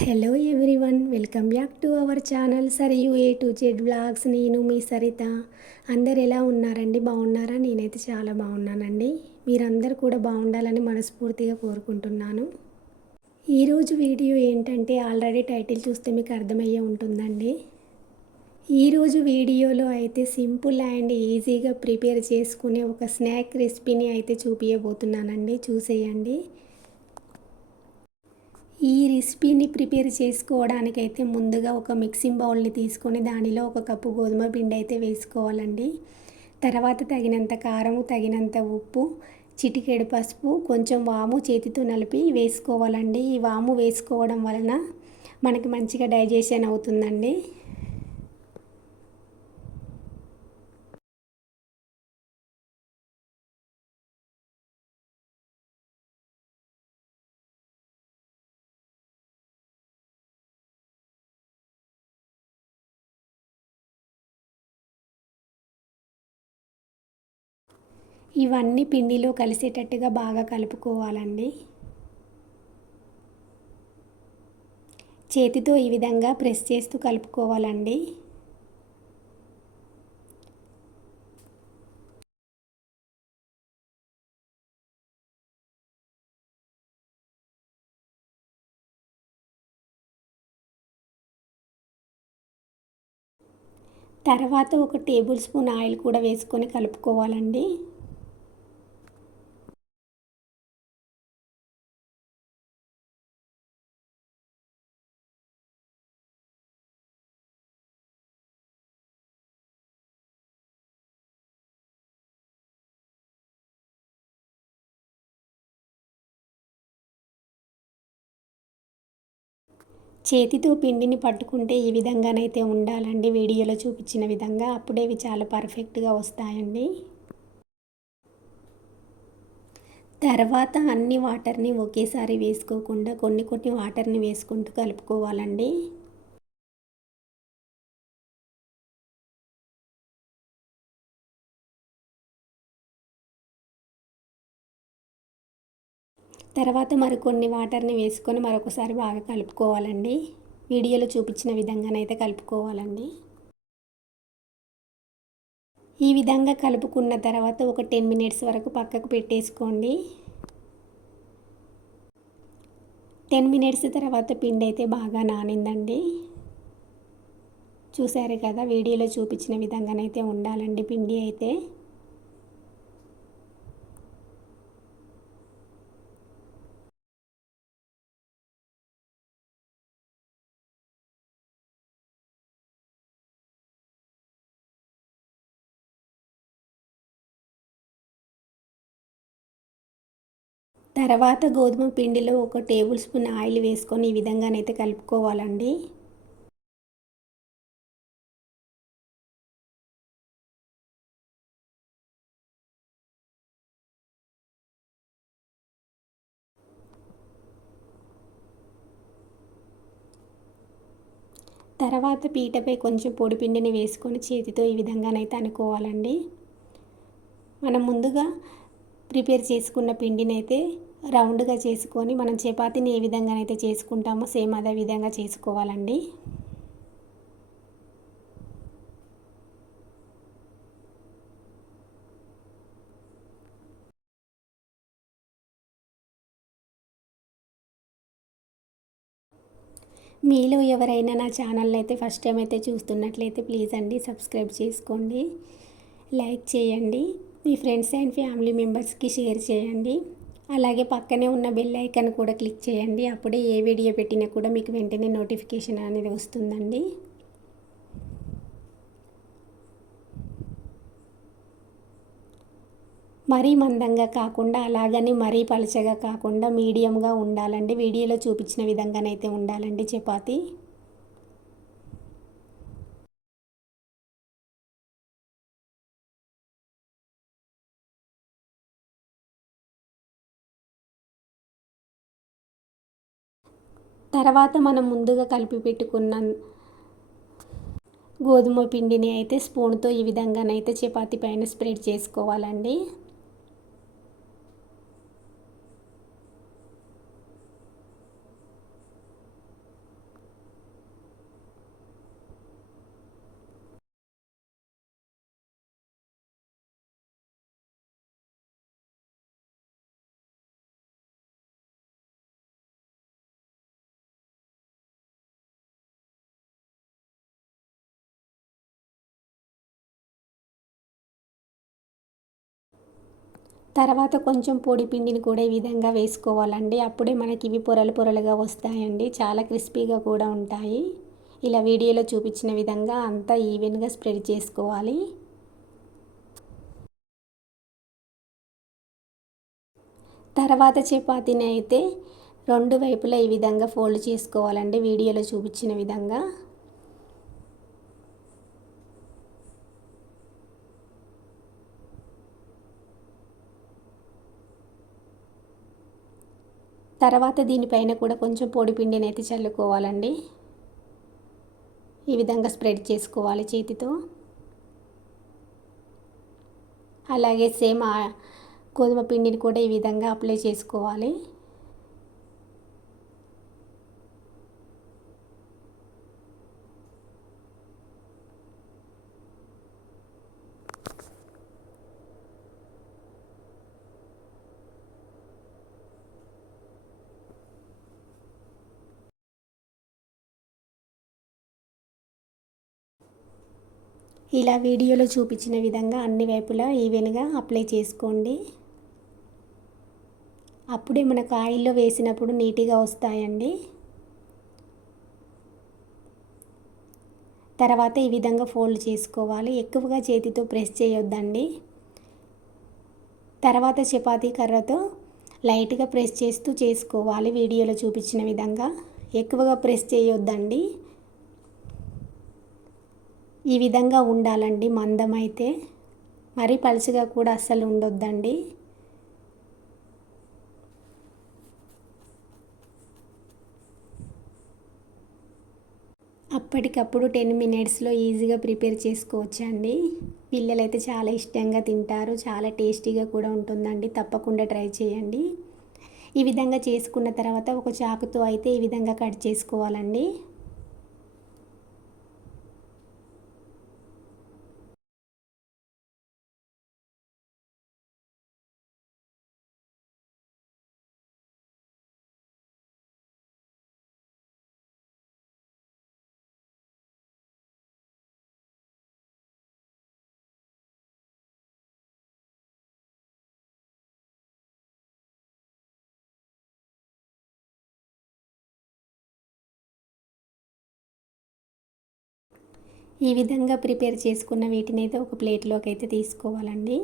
Hello everyone, welcome back to our channel Sarayu A to Z vlogs. నేను మీ సరిత. అందరు ఎలా ఉన్నారండి? బాగున్నారా? నేనైతే చాలా బాగున్నానండి. మీరందరూ కూడా బాగుండాలని మనస్ఫూర్తిగా కోరుకుంటున్నాను. ఈరోజు వీడియో ఏంటంటే ఆల్రెడీ టైటిల్ చూస్తే మీకు అర్థమయ్యే ఉంటుందండి. ఈరోజు వీడియోలో అయితే సింపుల్ అండ్ ఈజీగా ప్రిపేర్ చేసుకునే ఒక స్నాక్ రెసిపీని అయితే చూపించబోతున్నానండి. చూసేయండి. ఈ రెసిపీని ప్రిపేర్ చేసుకోవడానికైతే ముందుగా ఒక మిక్సింగ్ బౌల్ని తీసుకొని దానిలో ఒక కప్పు గోధుమ పిండి అయితే వేసుకోవాలండి. తర్వాత తగినంత కారం, తగినంత ఉప్పు, చిటికెడు పసుపు, కొంచెం వాము చేతితో నలిపి వేసుకోవాలండి. ఈ వాము వేసుకోవడం వలన మనకి మంచిగా డైజెషన్ అవుతుందండి. ఇవన్నీ పిండిలో కలిసేటట్టుగా బాగా కలుపుకోవాలండి. చేతితో ఈ విధంగా ప్రెస్ చేస్తూ కలుపుకోవాలండి. తర్వాత ఒక టేబుల్ స్పూన్ ఆయిల్ కూడా వేసుకొని కలుపుకోవాలండి. చేతితో పిండిని పట్టుకుంటే ఈ విధంగానైతే ఉండాలండి. వీడియోలో చూపించిన విధంగా, అప్పుడే ఇవి చాలా పర్ఫెక్ట్గా వస్తాయండి. తర్వాత అన్ని వాటర్ని ఒకేసారి వేసుకోకుండా కొన్ని కొన్ని వాటర్ని వేసుకుంటూ కలుపుకోవాలండి. తర్వాత మరికొన్ని వాటర్ని వేసుకొని మరొకసారి బాగా కలుపుకోవాలండి. వీడియోలో చూపించిన విధంగానైతే కలుపుకోవాలండి. ఈ విధంగా కలుపుకున్న తర్వాత ఒక 10 మినిట్స్ వరకు పక్కకు పెట్టేసుకోండి. 10 మినిట్స్ తర్వాత పిండి అయితే బాగా నానిందండి. చూసారు కదా, వీడియోలో చూపించిన విధంగానైతే ఉండాలండి పిండి అయితే. తర్వాత గోధుమ పిండిలో ఒక టేబుల్ స్పూన్ ఆయిల్ వేసుకొని ఈ విధంగానైతే కలుపుకోవాలండి. తర్వాత పీటపై కొంచెం పొడి పిండిని వేసుకొని చేతితో ఈ విధంగానైతే అనుకోవాలండి. మనం ముందుగా ప్రిపేర్ చేసుకున్న పిండిని అయితే రౌండ్గా చేసుకొని మనం చపాతీని ఏ విధంగానైతే చేసుకుంటామో సేమ్ అదే విధంగా చేసుకోవాలండి. మీలో ఎవరైనా నా ఛానల్ అయితే ఫస్ట్ టైం అయితే చూస్తున్నట్లయితే ప్లీజ్ అండి సబ్స్క్రైబ్ చేసుకోండి, లైక్ చేయండి, మీ ఫ్రెండ్స్ అండ్ ఫ్యామిలీ మెంబర్స్కి షేర్ చేయండి. అలాగే పక్కనే ఉన్న బెల్ ఐకాన్ కూడా క్లిక్ చేయండి. అప్పుడే ఏ వీడియో పెట్టినా కూడా మీకు వెంటనే నోటిఫికేషన్ అనేది వస్తుందండి. మరీ మందంగా కాకుండా అలాగని మరీ పలచగా కాకుండా మీడియంగా ఉండాలండి. వీడియోలో చూపించిన విధంగానైతే ఉండాలండి చపాతీ. తర్వాత మనం ముందుగా కలిపి పెట్టుకున్న గోధుమ పిండిని అయితే స్పూన్తో ఈ విధంగానైతే చపాతీ పైన స్ప్రెడ్ చేసుకోవాలండి. తర్వాత కొంచెం పొడి పిండిని కూడా ఈ విధంగా వేసుకోవాలండి. అప్పుడే మనకి ఇవి పొరలు పొరలుగా వస్తాయండి. చాలా క్రిస్పీగా కూడా ఉంటాయి. ఇలా వీడియోలో చూపించిన విధంగా అంతా ఈవెన్గా స్ప్రెడ్ చేసుకోవాలి. తర్వాత చపాతీని అయితే రెండు వైపులా ఈ విధంగా ఫోల్డ్ చేసుకోవాలండి, వీడియోలో చూపించిన విధంగా. తర్వాత దీనిపైన కూడా కొంచెం పొడి పిండిని అయితే చల్లుకోవాలండి. ఈ విధంగా స్ప్రెడ్ చేసుకోవాలి చేతితో. అలాగే సేమ్ గోధుమ పిండిని కూడా ఈ విధంగా అప్లై చేసుకోవాలి. ఇలా వీడియోలో చూపించిన విధంగా అన్ని వైపులా ఈవెన్గా అప్లై చేసుకోండి. అప్పుడే మనకు ఆయిల్లో వేసినప్పుడు నీట్గా వస్తాయండి. తర్వాత ఈ విధంగా ఫోల్డ్ చేసుకోవాలి. ఎక్కువగా చేతితో ప్రెస్ చేయొద్దండి. తర్వాత చపాతీ కర్రతో లైట్గా ప్రెస్ చేస్తూ చేసుకోవాలి, వీడియోలో చూపించిన విధంగా. ఎక్కువగా ప్రెస్ చేయొద్దండి. ఈ విధంగా ఉండాలండి మందం అయితే. మరీ పలుచగా కూడా అస్సలు ఉండొద్దండి. అప్పటికప్పుడు 10 మినిట్స్లో ఈజీగా ప్రిపేర్ చేసుకోవచ్చండి. పిల్లలైతే చాలా ఇష్టంగా తింటారు. చాలా టేస్టీగా కూడా ఉంటుందండి. తప్పకుండా ట్రై చేయండి. ఈ విధంగా చేసుకున్న తర్వాత ఒక చాకుతో అయితే ఈ విధంగా కట్ చేసుకోవాలండి. ఈ విధంగా ప్రిపేర్ చేసుకున్న వీటిని అయితే ఒక ప్లేట్లోకి అయితే తీసుకోవాలండి.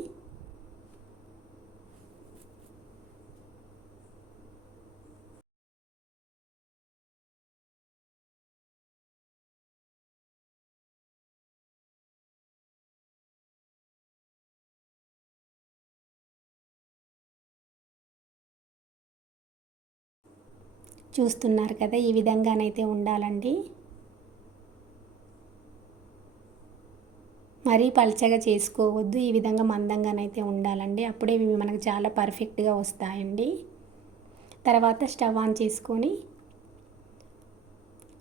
చూస్తున్నారు కదా, ఈ విధంగానైతే ఉండాలండి. మరీ పల్చగా చేసుకోవద్దు. ఈ విధంగా మందంగానైతే ఉండాలండి. అప్పుడే ఇవి మనకు చాలా పర్ఫెక్ట్గా వస్తాయండి. తర్వాత స్టవ్ ఆన్ చేసుకొని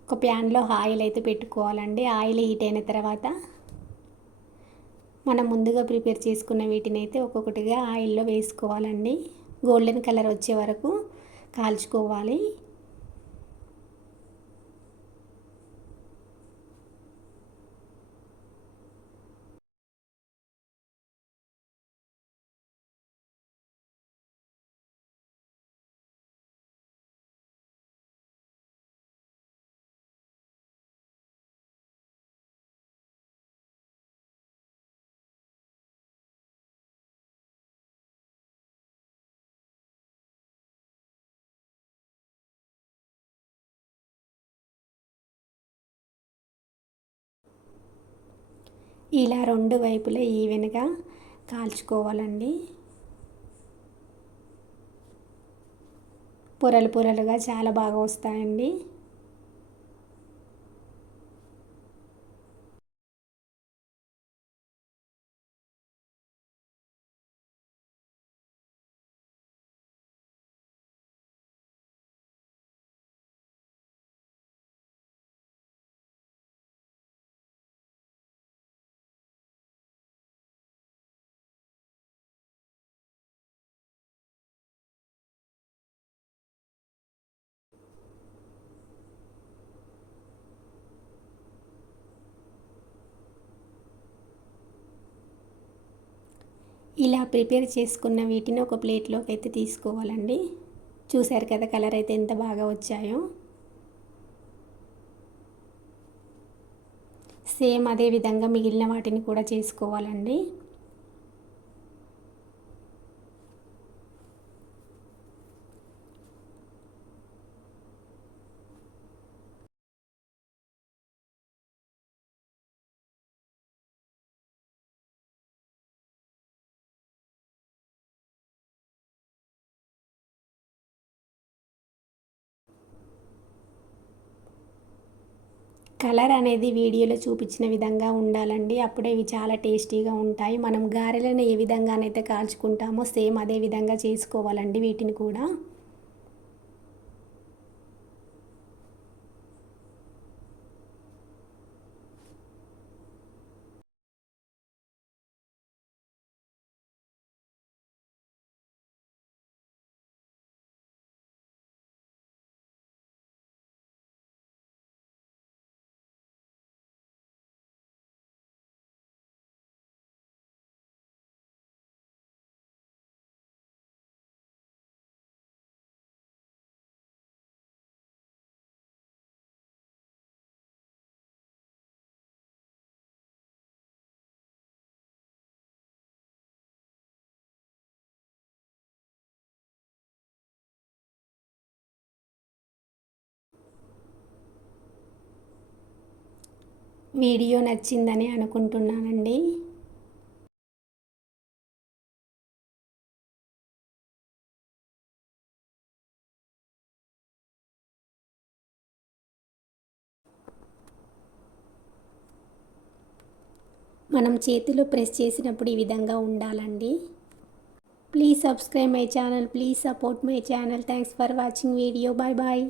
ఒక ప్యాన్లో ఆయిల్ అయితే పెట్టుకోవాలండి. ఆయిల్ హీట్ అయిన తర్వాత మనం ముందుగా ప్రిపేర్ చేసుకున్న వీటిని అయితే ఒక్కొక్కటిగా ఆయిల్లో వేసుకోవాలండి. గోల్డెన్ కలర్ వచ్చే వరకు కాల్చుకోవాలి. ఇలా రెండు వైపులా ఈవెన్గా కాల్చుకోవాలండి. పొరలు పొరలుగా చాలా బాగా వస్తాయండి. ఇలా ప్రిపేర్ చేసుకున్న వీటిని ఒక ప్లేట్లోకి అయితే తీసుకోవాలండి. చూశారు కదా కలర్ అయితే ఎంత బాగా వచ్చాయో. సేమ్ అదే విధంగా మిగిలిన వాటిని కూడా చేసుకోవాలండి. కలర్ అనేది వీడియోలో చూపించిన విధంగా ఉండాలండి. అప్పుడే ఇవి చాలా టేస్టీగా ఉంటాయి. మనం గారెలను ఏ విధంగానైతే కాల్చుకుంటామో సేమ్ అదే విధంగా చేసుకోవాలండి వీటిని కూడా. వీడియో నచ్చిందని అనుకుంటున్నానండి. మనం చేతిలో ప్రెస్ చేసినప్పుడు ఈ విధంగా ఉండాలండి. Please subscribe my channel, please support my channel. Thanks for watching video. Bye bye.